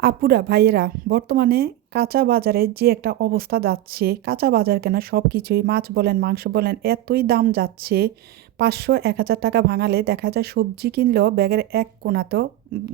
আপুরা ভাইয়েরা বর্তমানে কাঁচা বাজারে যে একটা অবস্থা যাচ্ছে, কাঁচা বাজার কেন সব কিছুই, মাছ বলেন, মাংস বলেন, এতই দাম যাচ্ছে। পাঁচশো এক হাজার টাকা ভাঙালে দেখা যায় সবজি কিনলেও ব্যাগের এক কোনাতেও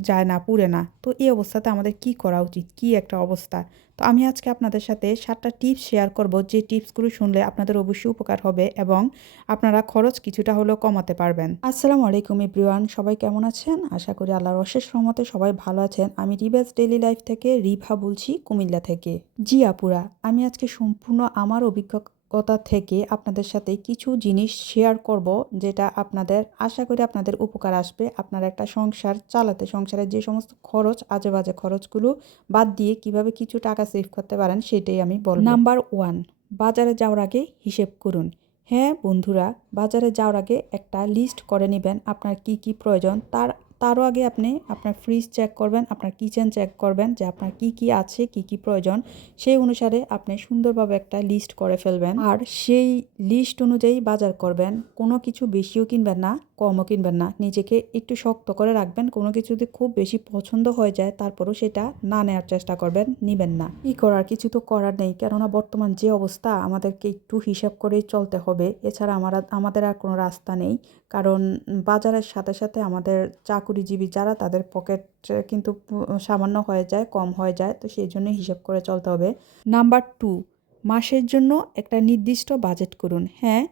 যায় না, পুড়ে না। তো এই অবস্থাতে আমাদের কি করা উচিত? কি একটা অবস্থা? তো আমি আজকে আপনাদের সাথে সাতটা টিপস শেয়ার করব। যে টিপসগুলো শুনলে আপনাদের অবশ্যই উপকার হবে এবং আপনারা খরচ কিছুটা হলেও কমাতে পারবেন। আসসালামু আলাইকুম এভরিওয়ান, সবাই কেমন আছেন? আশা করি আল্লাহর অশেষ রহমতে সবাই ভালো আছেন। আমি রিবাস ডেইলি লাইফ থেকে রিভা বলছি কুমিল্লা থেকে। জি আপুরা আমি আজকে সম্পূর্ণ আমার অভিজ্ঞতা থেকে আপনাদের সাথে কিছু জিনিস শেয়ার করব যেটা আপনাদের আশা করি আপনাদের উপকার আসবে। আপনার একটা সংসার চালাতে সংসারের যে সমস্ত খরচ আজে বাজে খরচগুলো বাদ দিয়ে কীভাবে কিছু টাকা সেভ করতে পারেন সেটাই আমি বলব। নাম্বার ওয়ান বাজারে যাওয়ার আগে হিসেব করুন। হ্যাঁ বন্ধুরা বাজারে যাওয়ার আগে একটা লিস্ট করে নেবেন আপনার কি কি প্রয়োজন তার তারও আগে আপনি আপনার ফ্রিজ চেক করবেন, আপনার কিচেন চেক করবেন যে আপনার কি কি আছে, কি কি প্রয়োজন। সেই অনুসারে আপনি সুন্দরভাবে একটা লিস্ট করে ফেলবেন। আর সেই লিস্ট অনুযায়ী বাজার করবেন। কোনো কিছু বেশিও কিনবেন না। কমও কিনবেন না। নিজেকে একটু শক্ত করে রাখবেন। কোনো কিছু যদি খুব বেশি পছন্দ হয়ে যায়, তারপরও সেটা না নেওয়ার চেষ্টা করবেন, নিবেন না। কি করার কিছু তো করার নেই। কেননা বর্তমান যে অবস্থা, আমাদেরকে একটু হিসাব করেই চলতে হবে। এছাড়া আমার আমাদের আর কোনো রাস্তা নেই। কারণ বাজারের সাথে সাথে আমাদের চাকুরিজীবী যারা, তাদের পকেট কিন্তু সামান্য হয়ে যায়, কম হয়ে যায়, তো সেই জন্য হিসাব করে চলতে হবে। নাম্বার টু, মাসের জন্য একটা নির্দিষ্ট বাজেট করুন। হ্যাঁ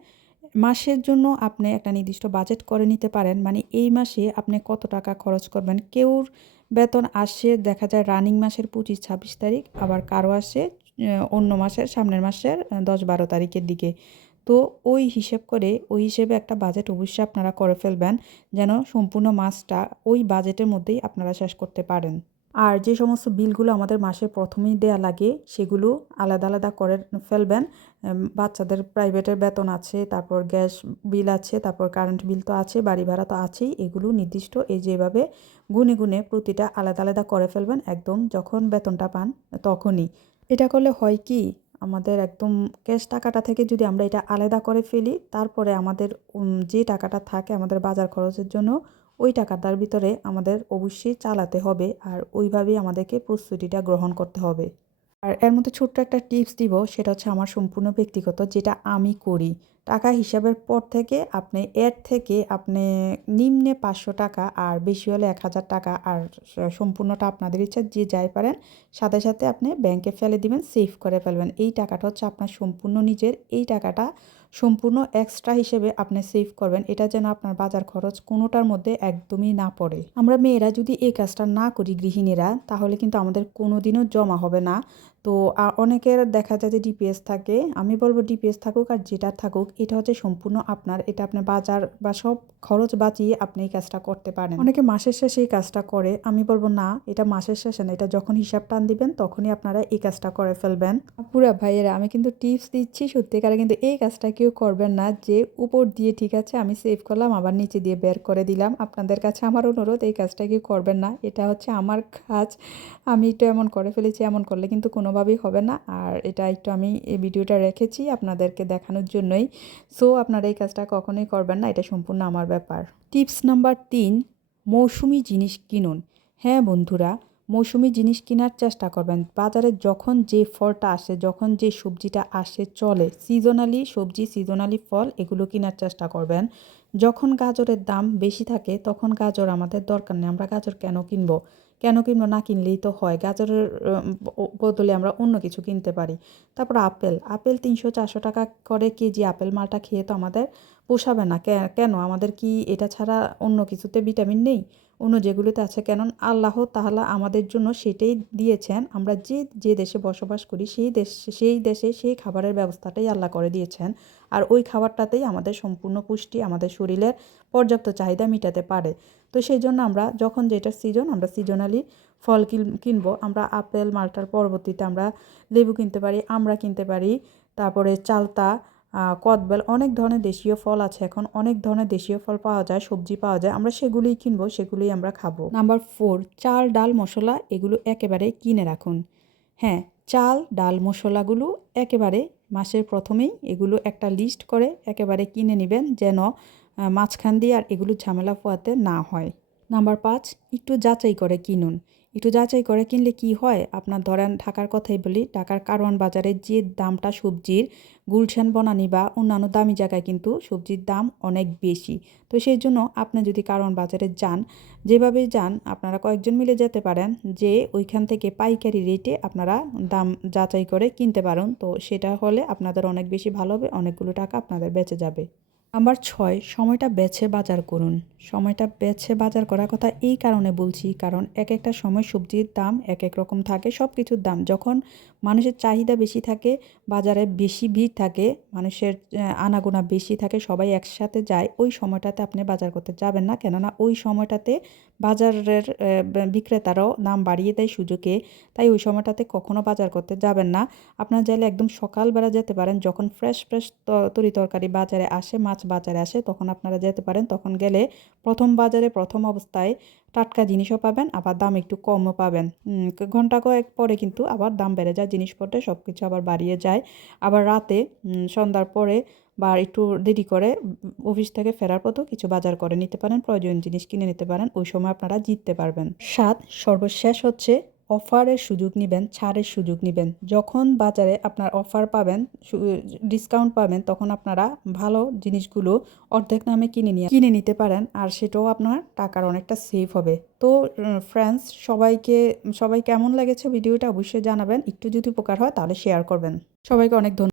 মাসের জন্য আপনি একটা নির্দিষ্ট বাজেট করে নিতে পারেন। মানে এই মাসে আপনি কত টাকা খরচ করবেন? কেউর বেতন আসে, দেখা যায় রানিং মাসের পঁচিশ, ছাব্বিশ তারিখ, আবার কারও আসে অন্য মাসের, সামনের মাসের দশ, বারো তারিখের দিকে। তো ওই হিসেব করে, ওই হিসেবে একটা বাজেট অবশ্যই আপনারা করে ফেলবেন, যেন সম্পূর্ণ মাসটা ওই বাজেটের মধ্যেই আপনারা শেষ করতে পারেন। আর যে সমস্ত বিলগুলো আমাদের মাসে প্রথমেই দেয়া লাগে, সেগুলো আলাদা আলাদা করে ফেলবেন। বাচ্চাদের প্রাইভেটের বেতন আছে, তারপর গ্যাস বিল আছে, তারপর কারেন্ট বিল তো আছে, বাড়ি ভাড়া তো আছেই। এগুলো নির্দিষ্ট এই যেভাবে গুনে গুনে প্রতিটা আলাদা আলাদা করে ফেলবেন একদম যখন বেতনটা পান তখনই। এটা করলে হয় কি, আমাদের একদম ক্যাশ টাকাটা থেকে যদি আমরা এটা আলাদা করে ফেলি, তারপরে আমাদের যে টাকাটা থাকে আমাদের বাজার খরচের জন্য ওই টাকাটার ভিতরে আমাদের অবশ্যই চালাতে হবে আর ওইভাবেই আমাদেরকে প্রস্তুতিটা গ্রহণ করতে হবে। আর এর মধ্যে ছোট্ট একটা টিপস দিব, সেটা হচ্ছে আমার সম্পূর্ণ ব্যক্তিগত, যেটা আমি করি। টাকা হিসাবের পর থেকে আপনি, এর থেকে আপনি নিম্নে পাঁচশো টাকা আর বেশি হলে এক হাজার টাকা আর সম্পূর্ণটা আপনাদের ইচ্ছা যে যাই পারেন, সাথে সাথে আপনি ব্যাংকে ফেলে দিবেন সেভ করে ফেলবেন। এই টাকাটা হচ্ছে আপনার সম্পূর্ণ নিজের, এই টাকাটা সম্পূর্ণ এক্সট্রা হিসেবে আপনি সেভ করবেন। এটা যেন আপনার বাজার খরচ কোনোটার মধ্যে একদমই না পড়ে। আমরা মেয়েরা যদি এই কাজটা না করি গৃহিণীরা, তাহলে কিন্তু আমাদের কোনোদিনও জমা হবে না। তো অনেকের দেখা যায় যে ডিপিএস থাকে, আমি বলব ডিপিএস থাকুক আর যেটা থাকুক, এটা হচ্ছে সম্পূর্ণ আপনার, এটা আপনার বাজার বা সব খরচ বাঁচিয়ে আপনি এই কাজটা করতে পারেন। অনেকে মাসের শেষে এই কাজটা করে, আমি বলব না, এটা মাসের শেষে না, এটা যখন হিসাব টান দিবেন, তখনই আপনারা এই কাজটা করে ফেলবেন। পুরা ভাইয়েরা, আমি কিন্তু টিপস দিচ্ছি, সত্যিকারে কিন্তু এই কাজটা কেউ করবেন না, যে উপর দিয়ে ঠিক আছে, আমি সেভ করলাম, আবার নিচে দিয়ে বের করে দিলাম। আপনাদের কাছে আমার অনুরোধ, এই কাজটা কেউ করবেন না, এটা হচ্ছে আমার কাজ, আমি একটু এমন করে ফেলেছি, এমন করলে কিন্তু কোনোভাবেই হবে না। আর এটা একটু আমি এই ভিডিওটা রেখেছি আপনাদেরকে দেখানোর জন্যই। সো, আপনারা এই কাজটা কখনোই করবেন না, এটা সম্পূর্ণ আমার ব্যাপার। টিপস নাম্বার তিন, মৌসুমি জিনিস কিনুন। হ্যাঁ বন্ধুরা মৌসুমি জিনিস কেনার চেষ্টা করবেন। বাজারে যখন যে ফলটা আসে, যখন যে সবজিটা আসে, চলে সিজনালি সবজি সিজনালি ফল, এগুলো কেনার চেষ্টা করবেন। যখন গাজরের দাম বেশি থাকে, তখন গাজর আমাদের দরকার নেই। আমরা গাজর কেন কিনবো? কেন কিনবো না কিনলেই তো হয়। গাজরের বদলে আমরা অন্য কিছু কিনতে পারি। তারপর আপেল। আপেল তিনশো চারশো টাকা করে কেজি আপেল মালটা খেয়ে তো আমাদের পোষাবে না। কেন? আমাদের কি এটা ছাড়া অন্য কিছুতে ভিটামিন নেই? অন্য যেগুলোতে আছে কেন আল্লাহ তাহলা আমাদের জন্য সেটাই দিয়েছেন। আমরা যে যে দেশে বসবাস করি, সেই দেশ, সেই দেশে সেই খাবারের ব্যবস্থাটাই আল্লাহ করে দিয়েছেন। আর ওই খাবারটাতেই আমাদের সম্পূর্ণ পুষ্টি, আমাদের শরীরের পর্যাপ্ত চাহিদা মেটাতে পারে। তো সেই জন্য আমরা যখন যেটা সিজন আমরা সিজনালি ফল কিনবো, আমরা আপেল, মালটার পরবর্তীতে আমরা লেবু কিনতে পারি, আমরা কিনতে পারি, তারপরে চালতা কদবেল, অনেক ধরনের দেশীয় ফল আছে। এখন অনেক ধরনের দেশীয় ফল পাওয়া যায়, সবজি পাওয়া যায়। আমরা সেগুলোই কিনবো, সেগুলোই আমরা খাব। নাম্বার ফোর, চাল, ডাল, মশলা এগুলো একেবারে কিনে রাখুন। হ্যাঁ চাল, ডাল, মশলাগুলো একেবারে মাসের প্রথমেই এগুলো একটা লিস্ট করে একেবারে কিনে নেবেন যেন মাঝখান দিয়ে আর এগুলো ঝামেলা পোয়াতে না হয়। নাম্বার পাঁচ, একটু যাচাই করে কিনুন। একটু যাচাই করে কিনলে কি হয়? আপনার ধরেন ঢাকার কথাই বলি, ঢাকার কারওয়ান বাজারে যে দামটা সবজির গুলশান, বনানি বা অন্যান্য দামি জায়গায় কিন্তু সবজির দাম অনেক বেশি। তো সেই জন্য আপনি যদি কারওয়ান বাজারে যান যেভাবে যান, আপনারা কয়েকজন মিলে যেতে পারেন যে ওইখান থেকে পাইকারি রেটে আপনারা দাম যাচাই করে কিনতে পারেন। তো সেটা হলে আপনাদের অনেক বেশি ভালো হবে, অনেকগুলো টাকা আপনাদের বেঁচে যাবে। নাম্বার ছয়, সময়টা বেছে বাজার করুন। সময়টা বেছে বাজার করার কথা এই কারণে বলছি, কারণ এক একটা সময় সবজির দাম এক এক রকম থাকে সব কিছুর দাম। যখন মানুষের চাহিদা বেশি থাকে, বাজারে বেশি ভিড় থাকে, মানুষের আনাগোনা বেশি থাকে, সবাই একসাথে যায়, ওই সময়টাতে আপনি বাজার করতে যাবেন না। কেননা ওই সময়টাতে বাজারের বিক্রেতারাও দাম বাড়িয়ে দেয় সুযোগে, তাই ওই সময়টাতে কখনো বাজার করতে যাবেন না। আপনার চাইলে একদম সকালবেলা যেতে পারেন, যখন ফ্রেশ ফ্রেশ তরি তরকারি বাজারে আসে, মাছ বাজারে আসে, তখন আপনারা যেতে পারেন, তখন গেলে প্রথম বাজারে প্রথম অবস্থায় টাটকা জিনিসও পাবেন, আবার দাম একটু কমও পাবেন। ঘণ্টা কয়েক পরে কিন্তু আবার দাম বেড়ে যায়, জিনিসপত্রে সব কিছু আবার বাড়িয়ে যায়। আবার রাতে সন্ধ্যার পরে বা একটু দেরি করে অফিস থেকে ফেরার পথেও কিছু বাজার করে নিতে পারেন, প্রয়োজনীয় জিনিস কিনে নিতে পারেন, ওই সময় আপনারা জিততে পারবেন। সাত, সর্বশেষ হচ্ছে অফারের সুযোগ নেবেন, ছাড়ের সুযোগ নেবেন। যখন বাজারে আপনার অফার পাবেন ডিসকাউন্ট পাবেন, তখন আপনারা ভালো জিনিসগুলো অর্ধেক নামে কিনে নিয়ে, কিনে নিতে পারেন আর সেটাও আপনার টাকার অনেকটা সেভ হবে। তো ফ্রেন্ডস সবাইকে সবাই কেমন লেগেছে ভিডিওটা অবশ্যই জানাবেন। একটু যদি উপকার হয় তাহলে শেয়ার করবেন। সবাইকে অনেক ধন্যবাদ